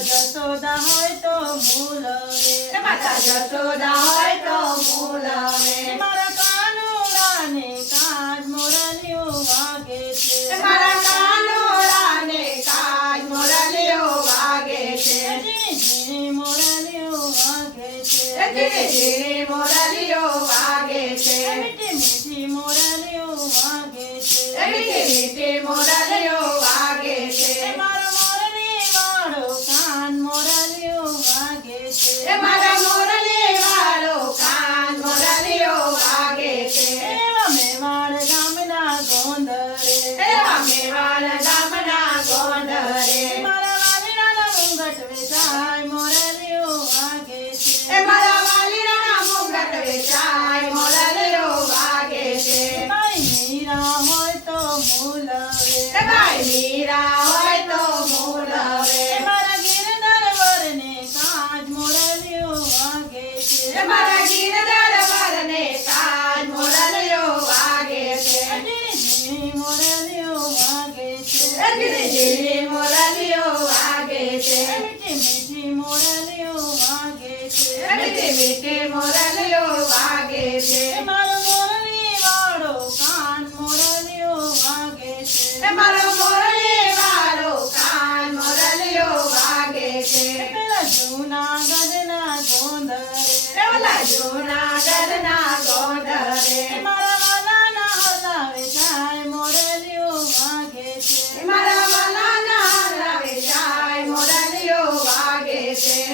જશોદા હોય તો મૂલવે માતા જશોદા હોય તો મૂલવે વાગે છે. મારા કાનોડાને કાજ મોરલીઓ વાગે છે. ઝીણી મોરલીઓ વાગે છે. એ ઝીણી ઝીણી મોરલીઓ વાગે છે. મીઠી મીઠી મોરલીઓ વાગે છે. મીઠી મીઠી મોરલીઓ Vai! Mira!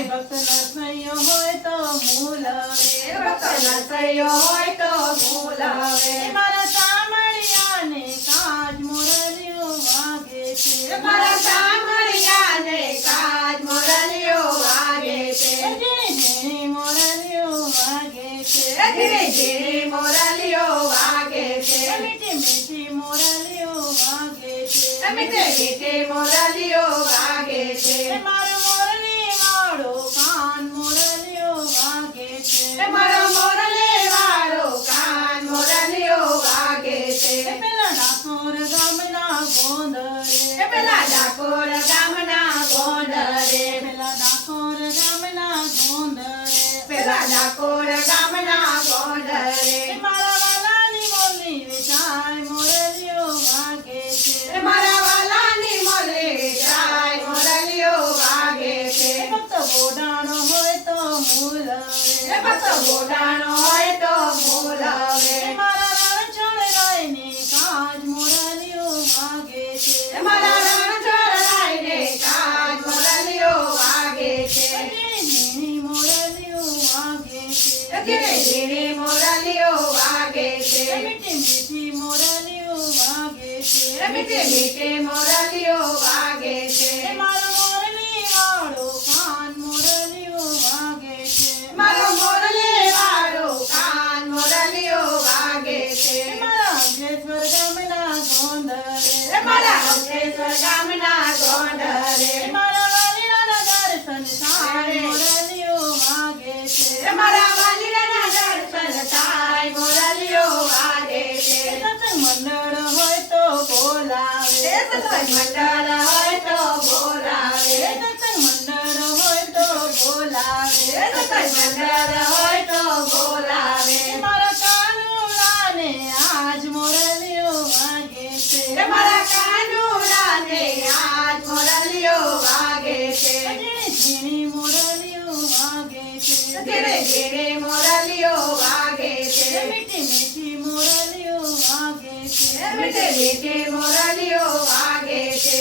ભક્ત હોય તો નસૈયો હોય તો મૂલવે મારા ધીરે ધીરે મોરલીઓ વાગે છે. મીઠી મીઠી મોરલીઓ વાગે છે. મીઠે મીઠે મોરલીઓ વાગે છે. મારો મોરલી વાળો કાન મોરલીઓ વાગે છે. મારો મોરલી વાળો કાન મોરાલીઓ વાગે છે. પેલા ડાકોર ગામના ગોંધરે પેલા ડાકોર ગામના ગોંધરે કોર ગામના ગોડરે મારા વાલાની મોલી વેચાય મોરલીઓ વાગે છે. મારા વાલાની મોલી જાય મોરલીઓ વાગે છે. ભક્ત બોડાણો હોય તો મૂલ ભક્ત ગોડાણો મોરલીઓ વાગે છે. મીઠી મીઠી મોરલીઓ વાગે છે. મીઠે મીઠે મોરલીઓ વાગે છે. મારો મોરલી વાળો કાન મોરલીઓ વાગે છે. મારો મોરલી વાળો કાન મોરલીઓ વાગે છે. મારા અંકલેશ્વર ગામના મારા અંકલેશ્વર ગામના ગોંડરે મારા દર્શન થાય મોરલીઓ વાગે છે. મારા મંડળ હોય તો બોલાવે. મંડળ હોય તો બોલાવે મંડળ હોય તો બોલાવે મારા કાનુડાને આજ મોરલીઓ વાગે છે. મારા કાનુડાને આજ મોરલીઓ વાગે છે ઝીણી મોરલીઓ વાગે છે. ધીરે ધીરે મોરલીઓ વાગે છે. મીઠી મીઠી મોરલીઓ વાગે છે. મીઠે મોરલીઓ વાગે છે